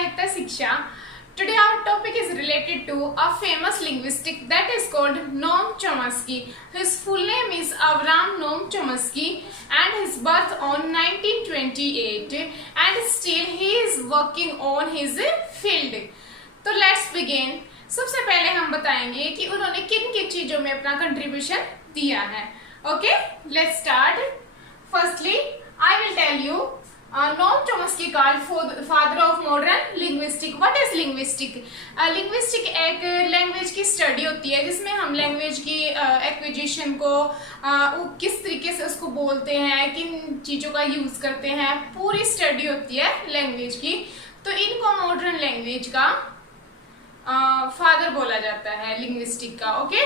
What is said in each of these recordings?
साहित्य शिक्षा. Today our topic is related to a famous linguistic that is called Noam Chomsky. His full name is Avram Noam Chomsky and his birth on 1928 and still he is working on his field. तो let's begin. सबसे पहले हम बताएंगे कि उन्होंने किन किन चीजों में अपना कंट्रीब्यूशन दिया है. Okay, let's start. Firstly, I will tell you Noam Chomsky called father of modern linguistic. What is linguistic? Linguistic एक लैंग्वेज की स्टडी होती है जिसमें हम लैंग्वेज की एक्विजिशन को किस तरीके से उसको बोलते हैं, किन चीज़ों का यूज करते हैं, पूरी स्टडी होती है लैंग्वेज की. तो इनको मॉडर्न लैंग्वेज का फादर बोला जाता है लिंग्विस्टिक का. Okay,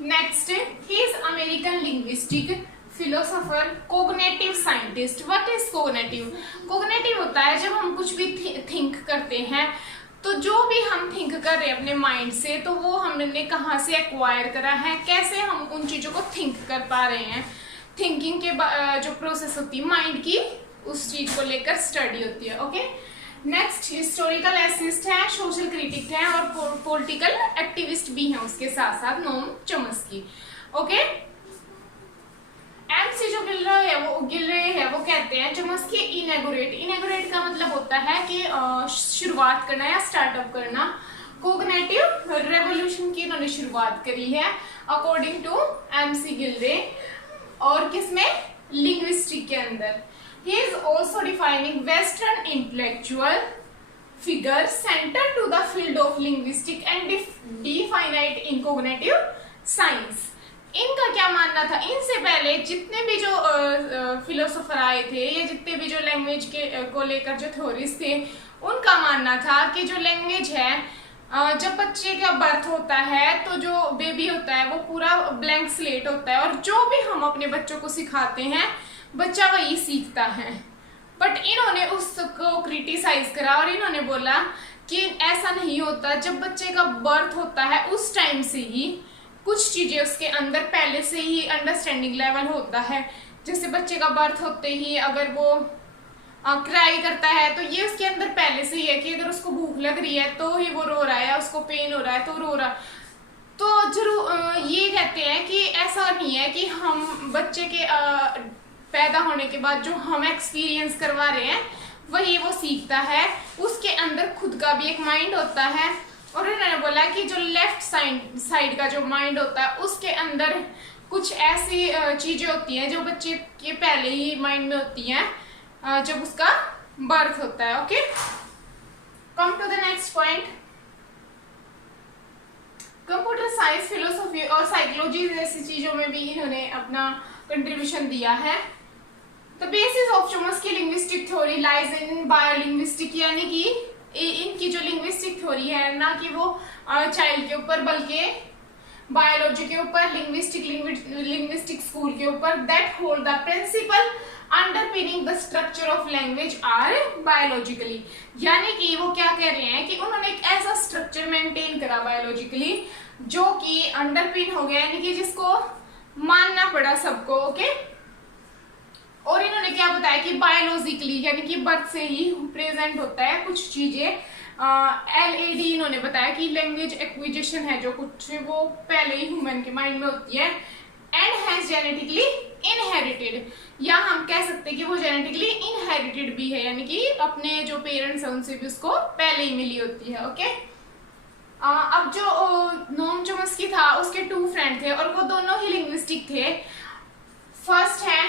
next, he is American linguistic philosopher, cognitive scientist. What is cognitive? Cognitive होता है जब हम कुछ भी थिंक करते हैं, तो जो भी हम थिंक कर रहे हैं अपने माइंड से, तो वो हमने कहाँ से एक्वायर करा है, कैसे हम उन चीज़ों को थिंक कर पा रहे हैं. थिंकिंग के जो प्रोसेस होती है माइंड की, उस चीज़ को लेकर स्टडी होती है. ओके, नेक्स्ट, हिस्टोरिकल एसिस्ट है, सोशल क्रिटिक है और पॉलिटिकल एक्टिविस्ट भी हैं उसके साथ साथ नोम चॉम्स्की. ओके, एमसी जो गिल रहे हैं वो कहते हैं चॉम्स्की इनॉग्रेट. इनॉग्रेट का मतलब होता है कि शुरुआत करना या स्टार्टअप करना. कोग्नेटिव रेवोल्यूशन की इन्होंने शुरुआत करी है अकॉर्डिंग टू एमसी गिलरे. और किसमें? लिंग्विस्टिक के अंदर. He is also defining western intellectual figure centre to the field of linguistic and definite in cognitive science. इनका क्या मानना था? इनसे पहले जितने भी जो फिलोसोफर आए थे या जितने भी जो लैंग्वेज के को लेकर जो थ्योरीज थे, उनका मानना था कि जो लैंग्वेज है, जब बच्चे का बर्थ होता है तो जो बेबी होता है वो पूरा ब्लैंक स्लेट होता है और जो भी हम अपने बच्चों को सिखाते हैं बच्चा वही सीखता है. बट इन्होंने उसको क्रिटिसाइज करा और इन्होंने बोला कि ऐसा नहीं होता. जब बच्चे का बर्थ होता है उस टाइम से ही कुछ चीजें उसके अंदर पहले से ही अंडरस्टैंडिंग लेवल होता है. जैसे बच्चे का बर्थ होते ही अगर वो क्राई करता है तो ये उसके अंदर पहले से ही है कि अगर उसको भूख लग रही है तो ही वो रो रहा है, उसको पेन हो रहा है तो रो रहा. तो जरूर ये कहते हैं कि ऐसा नहीं है कि हम बच्चे के पैदा होने के बाद जो हम एक्सपीरियंस करवा रहे हैं वही वो सीखता है. उसके अंदर खुद का भी एक माइंड होता है. और इन्होंने बोला कि जो लेफ्ट साइड का जो माइंड होता है उसके अंदर कुछ ऐसी चीजें होती हैं जो बच्चे के पहले ही माइंड में होती हैं जब उसका बर्थ होता है. Okay, come to the next point. Computer science, philosophy और साइकोलॉजी जैसी चीजों में भी इन्होंने अपना कंट्रीब्यूशन दिया है. The basis of Chomsky linguistic theory lies in biolinguistic, यानी कि इनकी जो लिंग्विस्टिक थ्योरी है ना कि वो चाइल्ड के ऊपर बल्कि बायोलॉजी के ऊपर, लिंग्विस्टिक स्कूल के ऊपर, that hold the principle underpinning the structure of language are biologically. यानी कि वो क्या कह रहे हैं कि उन्होंने एक ऐसा स्ट्रक्चर मेंटेन करा बायोलॉजिकली जो कि अंडरपिन हो गया, यानी कि जिसको मानना पड़ा सबको. ओके, और इन्होंने क्या बताया कि बायोलॉजिकली यानी कि बर्थ से ही प्रेजेंट होता है कुछ चीजें. LAD इन्होंने बताया कि लैंग्वेज एक्विजिशन है जो कुछ वो पहले ही ह्यूमन के माइंड में होती है एंड हैज जेनेटिकली इनहेरिटेड, या हम कह सकते हैं कि वो जेनेटिकली इनहेरिटेड भी है, यानी कि अपने जो पेरेंट्स हैं उनसे भी उसको पहले ही मिली होती है. ओके, अब जो नोम चॉम्स्की था उसके 2 फ्रेंड थे और वो दोनों ही लिंग्विस्टिक थे. फर्स्ट है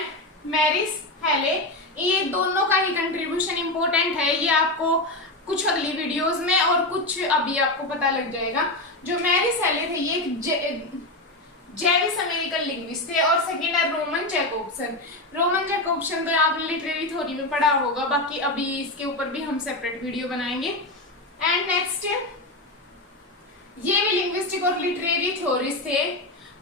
मैरिस हेले. ये दोनों का ही कंट्रीब्यूशन इम्पोर्टेंट है. ये आपको कुछ अगली वीडियोस में और कुछ अभी आपको पता लग जाएगा. जो मैरिस हेले थे ये एक जेविस अमेरिकन लिंग्विस्ट थे और सेकंड है रोमन जैकोब्सन. रोमन जैकोब्सन तो आपने लिटरेरी थ्योरी में पढ़ा होगा, बाकी अभी इसके ऊपर भी हम सेपरेट वीडियो बनाएंगे. एंड नेक्स्ट, ये भी लिंग्विस्टिक और लिटरेरी थ्योरीज थे.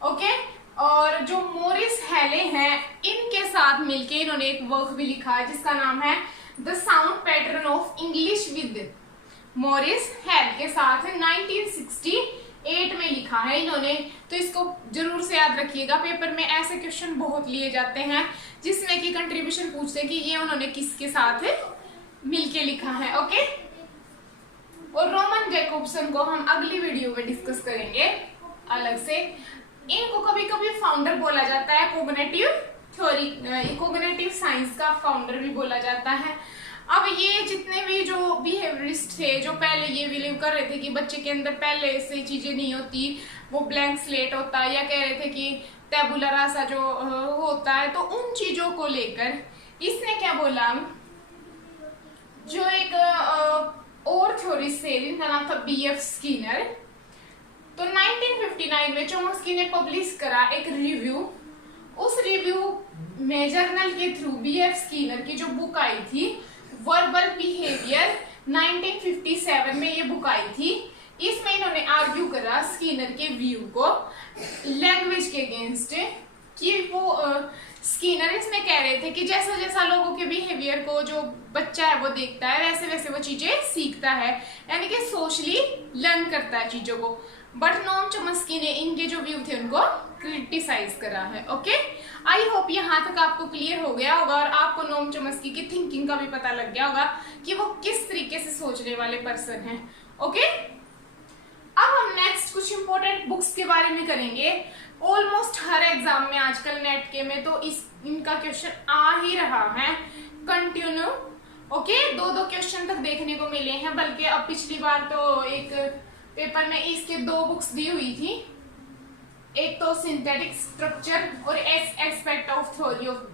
ओके, और जो मॉरिस हेले हैं इनके साथ मिलके इन्होंने एक वर्क भी लिखा है जिसका नाम है the sound pattern of English with. Morris hello के साथ 1968 में लिखा है इन्होंने. तो इसको जरूर से याद रखिएगा, पेपर में ऐसे क्वेश्चन बहुत लिए जाते हैं जिसमें कि कंट्रीब्यूशन पूछते हैं कि ये उन्होंने किसके साथ मिलके लिखा है. ओके, और रोमन जैकोब्सन को हम अगली वीडियो में डिस्कस करेंगे अलग से। इनको कभी कभी फाउंडर बोला जाता है कोग्निटिव थ्योरी, कोग्निटिव साइंस का फाउंडर भी बोला जाता है। अब ये जितने भी जो बिहेवियरिस्ट थे, जो पहले ये बिलीव कर रहे थे कि बच्चे के अंदर पहले से चीजें नहीं होती, वो ब्लैंक स्लेट होता है, या कह रहे थे कि टैबुला रासा जो होता है, तो उन चीजों को लेकर इसने क्या बोला, जो एक और थ्योरिस्ट थे जिनका नाम था बीएफ स्किनर, तो 1959 में चोम्स्की ने पब्लिश करा एक रिव्यू। उस रिव्यू में जर्नल के थ्रू बीएफ स्किनर की जो बुक आई थी वर्बल बिहेवियर, 1957 में ये बुक आई थी। इसमें इन्होंने आर्ग्यू करा स्किनर के व्यू को लैंग्वेज के अगेंस्ट, कि वो स्किनर इसमें कह रहे थे कि जैसा जैसा लोगों के बिहेवियर को जो बच्चा है वो देखता है, वैसे वैसे वो चीजें सीखता है, यानी कि सोशली लर्न करता है चीजों को। बट नोम चोम्स्की ने इनके जो व्यू थे उनको क्रिटिसाइज करा है। ओके, आई होप यहाँ तक आपको क्लियर हो गया होगा और आपको नोम चोम्स्की की थिंकिंग का भी पता लग गया होगा कि वो किस तरीके से सोचने वाले पर्सन हैं। ओके, अब हम नेक्स्ट कुछ इंपॉर्टेंट बुक्स के बारे में करेंगे। ऑलमोस्ट हर एग्जाम में आजकल नेट के में तो इनका क्वेश्चन आ ही रहा है कंटिन्यू। ओके, दो क्वेश्चन तक देखने को मिले हैं, बल्कि अब पिछली बार तो एक पेपर में इसके 2 बुक्स दी हुई थी, एक तो सिंथेटिक स्ट्रक्चर और aspect of theory of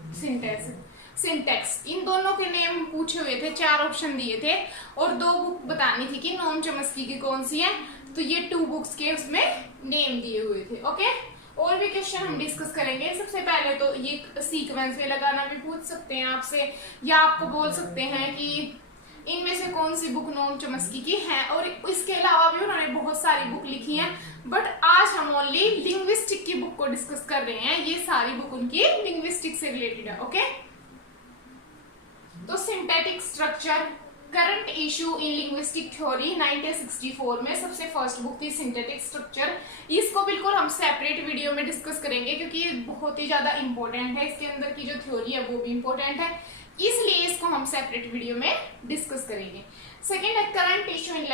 syntax. इन दोनों के नेम पूछे हुए थे, 4 ऑप्शन दिए थे और 2 बुक बतानी थी कि नोम चोम्स्की की कौन सी है, तो ये 2 बुक्स के उसमें नेम दिए हुए थे। ओके, और भी क्वेश्चन हम डिस्कस करेंगे। सबसे पहले तो ये सीक्वेंस में लगाना भी पूछ सकते हैं आपसे, या आपको बोल सकते हैं कि इनमें से कौन सी बुक नोम चोम्स्की की है। और इसके अलावा भी उन्होंने बहुत सारी बुक लिखी हैं, बट आज हम ओनली लिंग्विस्टिक की बुक को डिस्कस कर रहे हैं। ये सारी बुक उनकी लिंग्विस्टिक से रिलेटेड है। ओके, तो synthetic structure current issue in linguistic theory 1964 में सबसे फर्स्ट बुक थी सिंथेटिक स्ट्रक्चर। इसको बिल्कुल हम सेपरेट वीडियो में डिस्कस करेंगे क्योंकि ये बहुत ही ज्यादा इंपॉर्टेंट है, इसके अंदर की जो थ्योरी है वो भी इंपॉर्टेंट है, इसलिए इसको हम सेपरेट वीडियो में डिस्कस करेंगे। सेकेंड है current issue in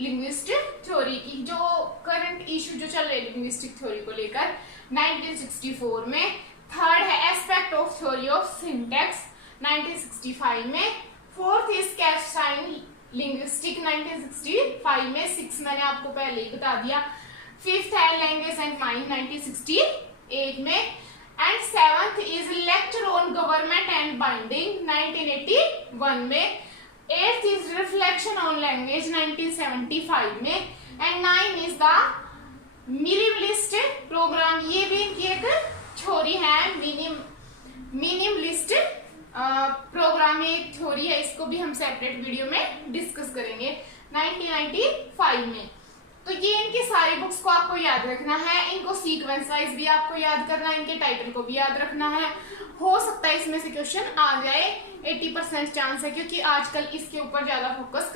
linguistic theory की, जो करंट इशू जो चल रहे लिंग्विस्टिक थ्योरी को लेकर 1964 में। थर्ड है aspect of theory of syntax 1965 में। फोर्थ इज कैस्टाइन लिंग्विस्टिक 1965 में। 6 मैंने आपको पहले ही बता दिया। फिफ्थ है लैंग्वेज एंड माइंड 1968 में। And seventh is lecture on government and binding 1981 में। Eighth is reflection on language 1975 में। And 9 is the minimalist program, ये भी इनकी एक थ्योरी है, मिनिमलिस्ट प्रोग्राम एक थ्योरी है, इसको भी हम सेपरेट वीडियो में डिस्कस करेंगे 1995 में। तो ये इनकी सारी बुक्स को आपको याद रखना है, इनको सीक्वेंस वाइज भी आपको याद करना है, इनके टाइटल को भी याद रखना है। हो सकता है इसमें से क्वेश्चन आ जाए, 80% चांस है, क्योंकि आजकल इसके ऊपर ज्यादा फोकस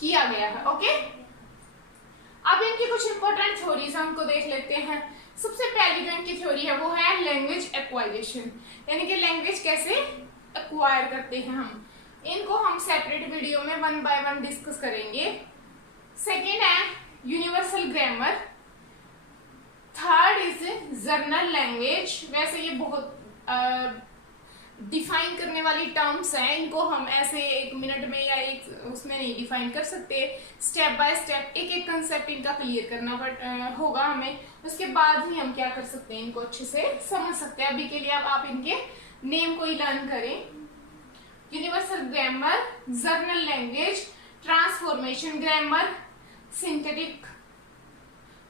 किया गया है। ओके, अब इनकी कुछ इंपॉर्टेंट थ्योरीज हमको देख लेते हैं। सबसे पहली जो इनकी थ्योरी है वो है लैंग्वेज एक्वाइजेशन, यानी कि लैंग्वेज कैसे एक्वायर करते हैं हम, इनको हम सेपरेट वीडियो में 1 बाय 1 डिस्कस करेंगे। सेकेंड है universal grammar. Third is journal language. वैसे ये बहुत डिफाइन करने वाली टर्म्स हैं, इनको हम ऐसे 1 मिनट में या एक उसमें नहीं डिफाइन कर सकते, स्टेप बाय स्टेप एक एक कंसेप्ट इनका क्लियर करना होगा हमें, उसके बाद ही हम क्या कर सकते हैं, इनको अच्छे से समझ सकते हैं। अभी के लिए अब आप इनके नेम को ही लर्न करें। Universal grammar, journal language, transformation grammar, synthetic,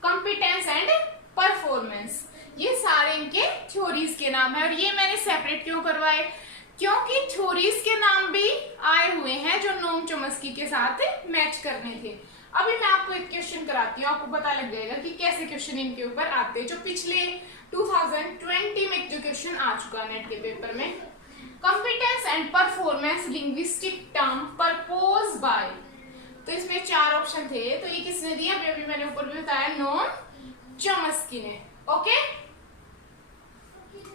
competence and performance, ये सारे इनके थ्योरीज के नाम है। और ये मैंने सेपरेट क्यों करवाए, क्योंकि थ्योरीज के नाम भी आए हुए हैं जो नोम चोम्स्की के साथ मैच करने थे। अभी मैं आपको एक क्वेश्चन कराती हूँ, आपको पता लग जाएगा कि कैसे क्वेश्चन इनके ऊपर आते हैं, जो पिछले 2020 में जो क्वेश्चन आ चुका नेट के पेपर में। Competence and performance linguistic term propose by, तो इसमें 4 ऑप्शन थे, तो ये किसने दिया, अभी मैंने ऊपर भी बताया, नोम चोम्स्की ने। ओके,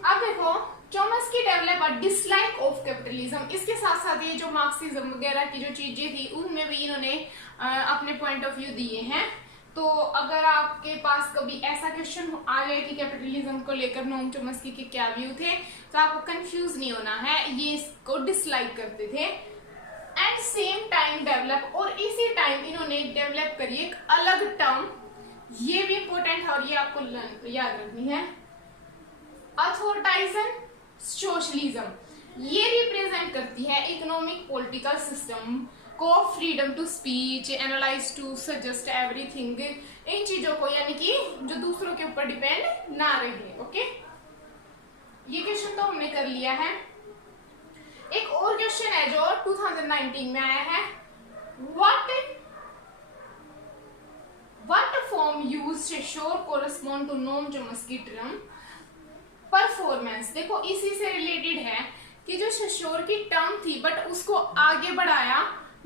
अब देखो Chomsky develop a dislike of capitalism. इसके साथ साथ ये जो मार्क्सिज्म वगैरह की जो चीजें थी उनमें भी इन्होंने अपने पॉइंट ऑफ व्यू दिए हैं। तो अगर आपके पास कभी ऐसा क्वेश्चन आ जाए कि कैपिटलिज्म को लेकर नोम चॉम्स्की के क्या व्यू थे, तो आपको कंफ्यूज नहीं होना है, ये इसको डिसलाइक करते थे। एट सेम टाइम डेवलप, और इसी टाइम इन्होंने डेवलप करी एक अलग टर्म, ये भी इंपॉर्टेंट है और ये आपको याद रखनी है, अथॉरिटाइजन सोशलिज्म। ये रिप्रेजेंट करती है इकोनॉमिक पॉलिटिकल सिस्टम को, freedom to speech, analyze to suggest everything, इन चीजों को, यानी कि जो दूसरों के ऊपर डिपेंड ना रहे। ओके, ये क्वेश्चन तो हमने कर लिया है। एक और क्वेश्चन है जो 2019 में आया है, what form used Shore correspond to Noam Chomsky term performance. देखो इसी से रिलेटेड है कि जो शोर की टर्म थी बट उसको आगे बढ़ाया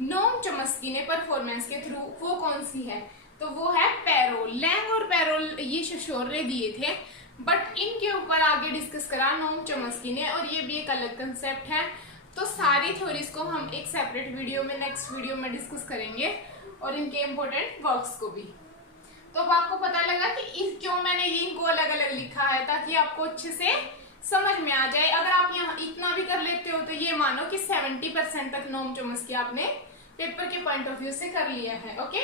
नोम चॉम्स्की ने परफॉर्मेंस के थ्रू, वो कौन सी है? तो वो है पैरोल। लैंग और पैरोल ये शोर ने दिए थे, बट इनके ऊपर आगे डिस्कस करा नोम चॉम्स्की ने, और ये भी एक अलग कंसेप्ट है। तो सारी थ्योरीज को हम एक सेपरेट वीडियो में, नेक्स्ट वीडियो में डिस्कस करेंगे, और इनके इंपॉर्टेंट वर्क्स को भी। तो अब आपको पता लगा कि क्यों मैंने ये इनको अलग अलग लिखा है, ताकि आपको अच्छे से समझ में आ जाए। अगर आप यहाँ इतना भी कर लेते हो तो ये मानो कि 70% तक नोम चॉम्स्की आपने पेपर के पॉइंट ऑफ व्यू से कर लिया है। ओके,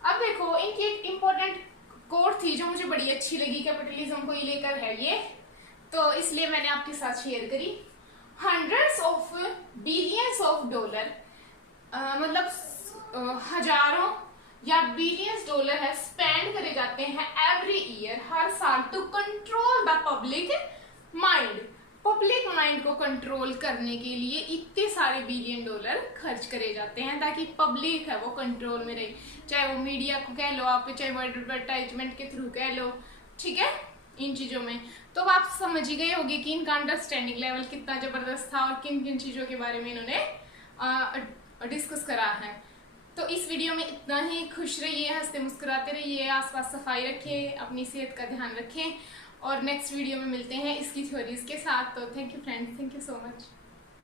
अब देखो इनकी एक इंपॉर्टेंट कोट थी जो मुझे बड़ी अच्छी लगी, कैपिटलिज्म को ही लेकर है ये, तो इसलिए मैंने आपके साथ शेयर करी। Hundreds of billions of dollar, मतलब हजारों या बिलियंस डॉलर है स्पेंड करे जाते हैं एवरी ईयर, हर साल, to control the public mind. Public mind को कंट्रोल करने के लिए इतने सारे बिलियन डॉलर खर्च करे जाते हैं ताकि पब्लिक है वो कंट्रोल में रहे, चाहे वो मीडिया को कह लो आप, चाहे वो एडवर्टाइजमेंट के थ्रू कह लो, ठीक है, इन चीजों में। तो आप समझ ही गए होंगे कि इनका अंडरस्टैंडिंग लेवल कितना जबरदस्त था और किन किन चीजों के बारे में इन्होंने डिस्कस करा है। तो इस वीडियो में इतना ही। खुश रहिए, हंसते मुस्कुराते रहिए, आसपास सफाई रखें, अपनी सेहत का ध्यान रखें, और नेक्स्ट वीडियो में मिलते हैं इसकी थ्योरीज के साथ। तो thank you friends, thank you so much.